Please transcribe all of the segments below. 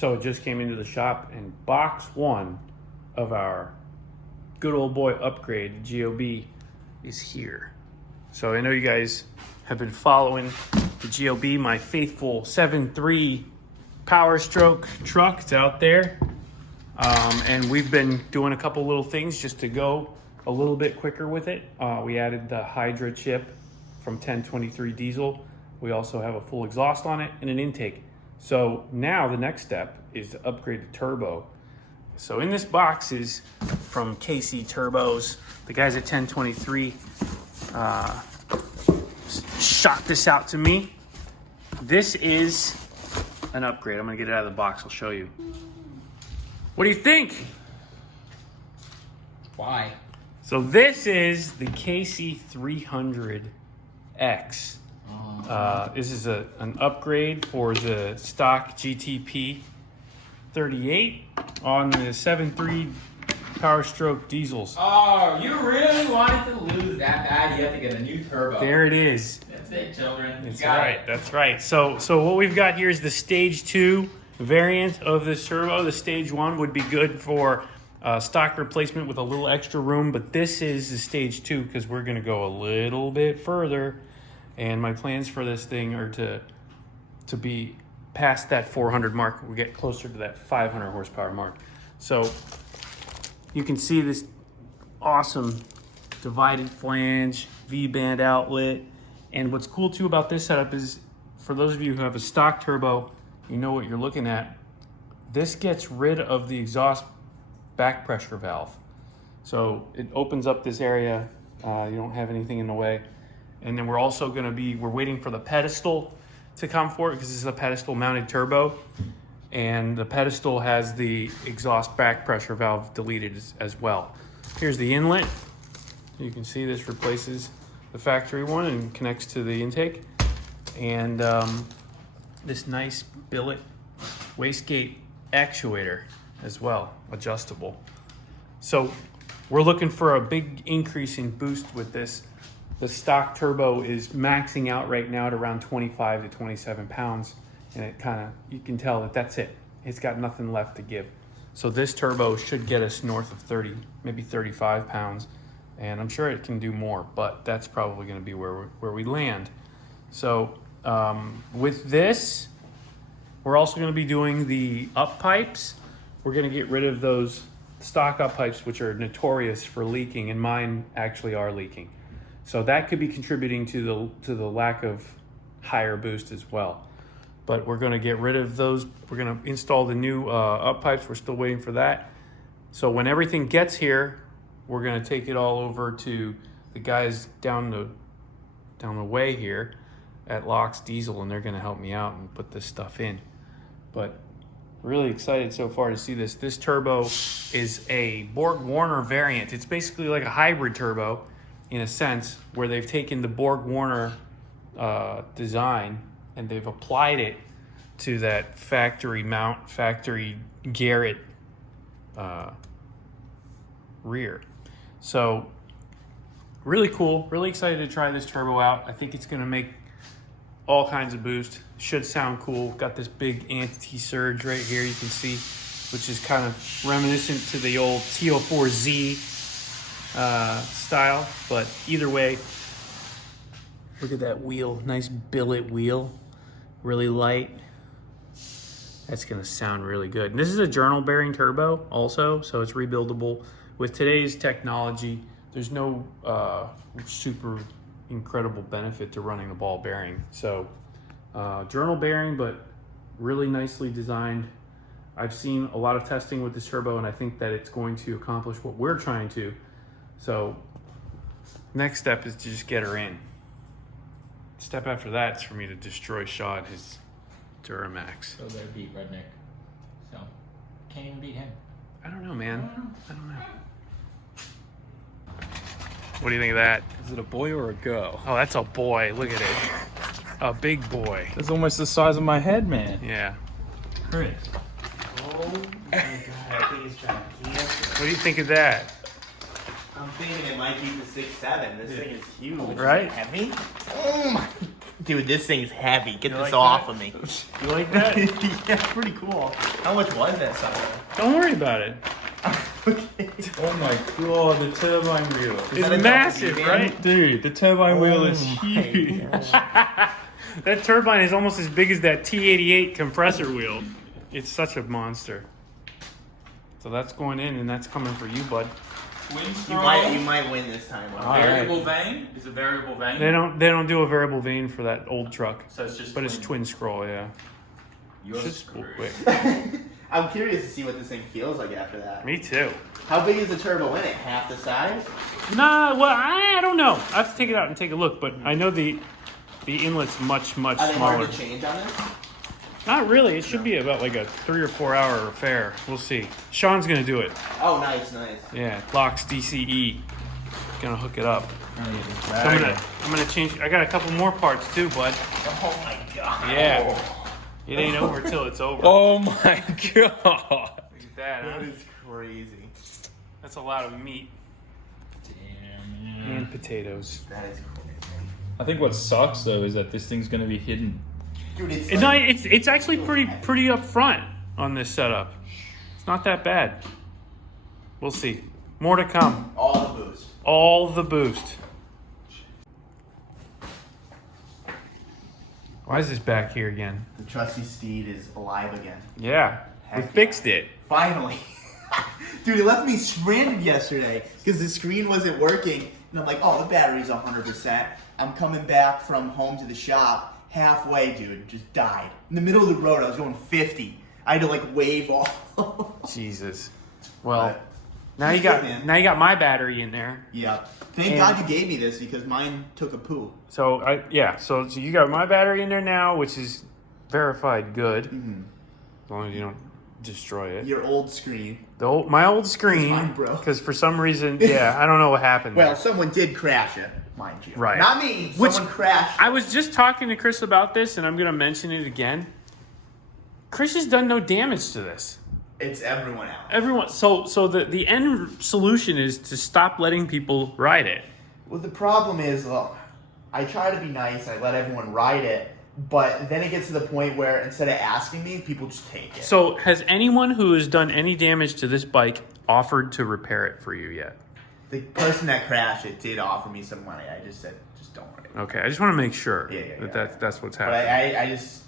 So it just came into the shop, and box one of our good old boy upgrade, GOB, is here. So I know you guys have been following the GOB, my faithful 7.3 Power Stroke truck. It's out there. And we've been doing a couple little things just to go a little bit quicker with it. We added the Hydra chip from 1023 diesel. We also have a full exhaust on it and an intake. So now the next step is to upgrade the turbo. So in this box is from KC Turbos. The guys at 1023 shot this out to me. This is an upgrade. I'm gonna get it out of the box. I'll show you. What do you think? Why? So this is the KC300X. This is an upgrade for the stock GTP 38 on the 7.3 Power Stroke diesels. Oh, you really wanted to lose that bad? You have to get a new turbo. There it is. That's it, children. That's right. That's right. So what we've got here is the stage 2 variant of this turbo. The stage 1 would be good for stock replacement with a little extra room, but this is the stage 2 because we're going to go a little bit further. And my plans for this thing are to be past that 400 mark. We get closer to that 500 horsepower mark. So you can see this awesome divided flange, V-band outlet. And what's cool too about this setup is, for those of you who have a stock turbo, you know what you're looking at. This gets rid of the exhaust back pressure valve. So it opens up this area. You don't have anything in the way. And then we're also we're waiting for the pedestal to come for it because this is a pedestal mounted turbo. And the pedestal has the exhaust back pressure valve deleted as well. Here's the inlet. You can see this replaces the factory one and connects to the intake. And this nice billet wastegate actuator as well, adjustable. So we're looking for a big increase in boost with this. The stock turbo is maxing out right now at around 25 to 27 pounds. And it you can tell that that's it. It's got nothing left to give. So this turbo should get us north of 30, maybe 35 pounds. And I'm sure it can do more, but that's probably gonna be where we land. So with this, we're also gonna be doing the up pipes. We're gonna get rid of those stock up pipes, which are notorious for leaking, and mine actually are leaking. So that could be contributing to the lack of higher boost as well. But we're gonna get rid of those. We're gonna install the new up pipes. We're still waiting for that. So when everything gets here, we're gonna take it all over to the guys down the way here at Locks Diesel, and they're gonna help me out and put this stuff in. But really excited so far to see this. This turbo is a Borg-Warner variant. It's basically like a hybrid turbo in a sense, where they've taken the Borg-Warner design and they've applied it to that factory mount, factory Garrett rear. So really cool, really excited to try this turbo out. I think it's gonna make all kinds of boost. Should sound cool. Got this big anti-surge right here, you can see, which is kind of reminiscent to the old T04Z style, but either way, look at that wheel, nice billet wheel, really light. That's gonna sound really good. And this is a journal bearing turbo also, so it's rebuildable. With today's technology, there's no super incredible benefit to running the ball bearing. So journal bearing, but really nicely designed. I've seen a lot of testing with this turbo, and I think that it's going to accomplish what we're trying to. So next step is to just get her in. Step after that is for me to destroy Shaw and his Duramax. So they beat Redneck. So can't even beat him. I don't know, man. I don't know. What do you think of that? Is it a boy or a girl? Oh, that's a boy. Look at it. A big boy. That's almost the size of my head, man. Yeah. Chris. Oh my god, I think it's gigantic. What do you think of that? I'm thinking it might be the 6'7". This thing is huge. Right? Is it heavy? Oh my Dude, this thing's heavy. Get You this like off that? of me. You like that? Yeah, pretty cool. How much was that sucker? Don't worry about it. Okay. Oh my god, the turbine wheel. Is It's that a massive, double right? V-band? Dude, the turbine wheel is Oh my huge. God. That turbine is almost as big as that T88 compressor wheel. It's such a monster. So that's going in, and that's coming for you, bud. You might win this time. All right. Variable vane? Is it variable vane? They don't do a variable vane for that old truck, So it's just but it's twin scroll, yeah. You're Should spool screwed. quick. I'm curious to see what this thing feels like after that. Me too. How big is the turbo in it? Half the size? Nah, well, I don't know. I have to take it out and take a look, but I know the inlet's much Are they smaller. hard to change on this? Not really. It should be about like a 3 or 4 hour affair. We'll see. Sean's gonna do it. Oh, nice. Yeah, locks DCE. Gonna hook it up. So I'm gonna change. I got a couple more parts too, bud. Oh my god. Yeah. It ain't over till it's over. Oh my god. Look at that, That huh? is crazy. That's a lot of meat Damn. and potatoes. That is crazy. I think what sucks though is that this thing's gonna be hidden. Dude, it's No, it's actually pretty up front on this setup. It's not that bad. We'll see. More to come. all the boost. All the boost. Why is this back here again? The trusty steed is alive again. Yeah, we Heck fixed it. Finally. Dude, it left me stranded yesterday because the screen wasn't working. And I'm like, oh, the battery's 100%. I'm coming back from home to the shop. Halfway, dude, just died. In the middle of the road, I was going 50. I had to like wave off. Jesus. Well, But- now you got my battery in there. Yeah. Thank And- God you gave me this because mine took a poo. So so you got my battery in there now, which is verified good. As long as you don't destroy it. Your old screen. My old screen, mine broke. because for some reason, I don't know what happened. Well, there. someone did crash it, mind you. Right. Not me. Which- Someone crashed. I was just talking to Chris about this, and I'm going to mention it again. Chris has done no damage to this. It's everyone else. Everyone, so the end solution is to stop letting people ride it. Well, the problem is, look, I try to be nice. I let everyone ride it. But then it gets to the point where instead of asking me, people just take it. So has anyone who has done any damage to this bike offered to repair it for you yet? The person that crashed it did offer me some money. I just said, just don't worry. Okay, I just want to make sure Yeah. that's what's But happening. I just,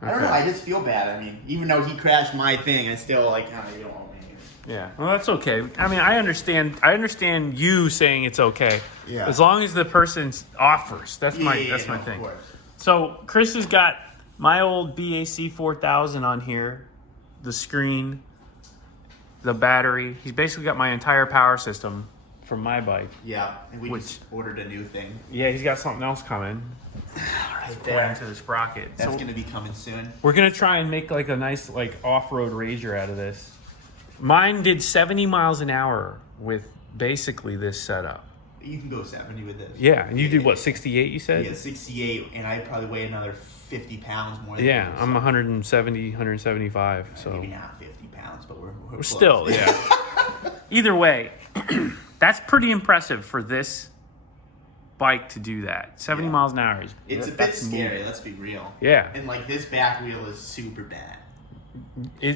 I don't Okay. know. I just feel bad. I mean, even though he crashed my thing, I still like, oh, you don't owe me anything. Yeah, well, that's okay. I mean, I understand you saying it's okay. Yeah. As long as the person offers. That's my Yeah, thing. Of course. So Chris has got my old BAC 4000 on here, the screen, the battery. He's basically got my entire power system from my bike. Yeah, and we Which- just ordered a new thing. Yeah, he's got something else coming. Right According to the sprocket. That's So going to be coming soon. we're gonna try and make like a nice like off-road rager out of this. Mine did 70 miles an hour with basically this setup. You can go 70 with this. Yeah, and you did what, 68 you said? Yeah, 68, and I probably weigh another 50 pounds more than Yeah, you, I'm so 170, 175, so maybe not 50 pounds, but we're close. still, yeah. Either way, that's pretty impressive for this bike to do that. 70 Yeah. miles an hour is It's a bit that's scary, moving. let's be real. Yeah. And like this back wheel is super bad.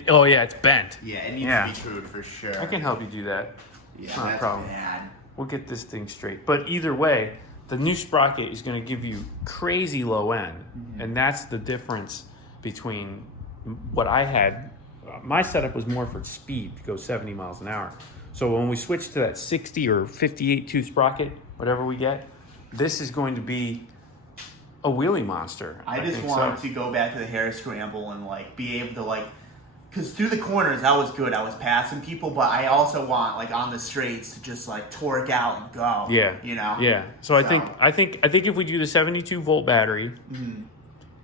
Oh yeah, it's bent. Yeah, it needs Yeah. to be trued for sure. I can help you do that. Yeah, It's not a that's problem. bad. We'll get this thing straight. But either way, the new sprocket is going to give you crazy low end. And that's the difference between what I had. My setup was more for speed to go 70 miles an hour. So when we switch to that 60 or 58.2 sprocket, whatever we get, this is going to be a wheelie monster. I just think want so. to go back to the hair scramble and like be able to like, because through the corners that was good. I was passing people, but I also want like on the straights to just like torque out and go. Yeah. You know. Yeah. So I think if we do the 72 volt battery,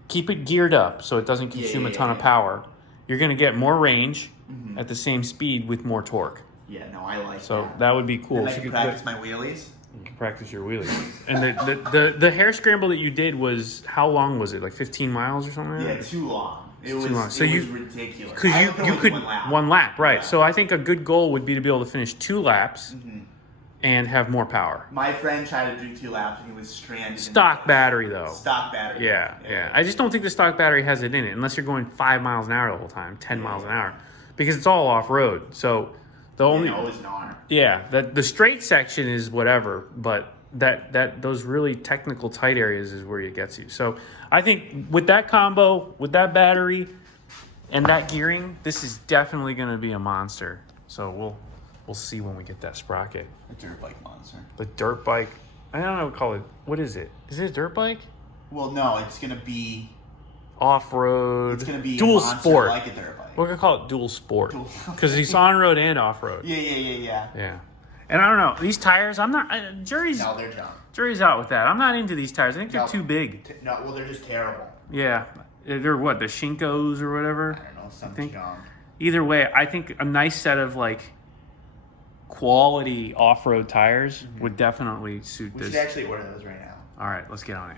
keep it geared up so it doesn't consume a ton of power, you're going to get more range at the same speed with more torque. Yeah. No, I like So that. that would be cool. And I So can you practice my wheelies. can practice your wheelies. And the hair scramble that you did was, how long was it? Like 15 miles or something? Yeah, too long. It was, long. So it you- was ridiculous. Because I you only could do one lap. one lap, right? Yeah. So I think a good goal would be to be able to finish 2 laps and have more power. My friend tried to do 2 laps and he was stranded. Stock battery though. Stock battery. Yeah. I just don't think the stock battery has it in it unless you're going 5 miles an hour the whole time, 10 miles an hour, because it's all off road. So the only it's not. the straight section is whatever, but that those really technical tight areas is where it gets you. So I think with that combo, with that battery, and that gearing, this is definitely going to be a monster. So we'll see when we get that sprocket. A dirt bike monster. The dirt bike. I don't know what to call it. What is it? Is it a dirt bike? Well, no, it's gonna be off-road. It's gonna be dual a monster sport. like a dirt bike. We're gonna call it dual sport Dual- because it's on-road and off-road. Yeah. Yeah. And I don't know, these tires, I'm not, jury's No, they're junk. out with that. I'm not into these tires. I think they're No. too big. No, well, they're just terrible. Yeah. They're what, the Shinkos or whatever? I don't know, some think- junk. Either way, I think a nice set of like quality off-road tires would definitely suit We this. should actually order those right now. All right, let's get on it.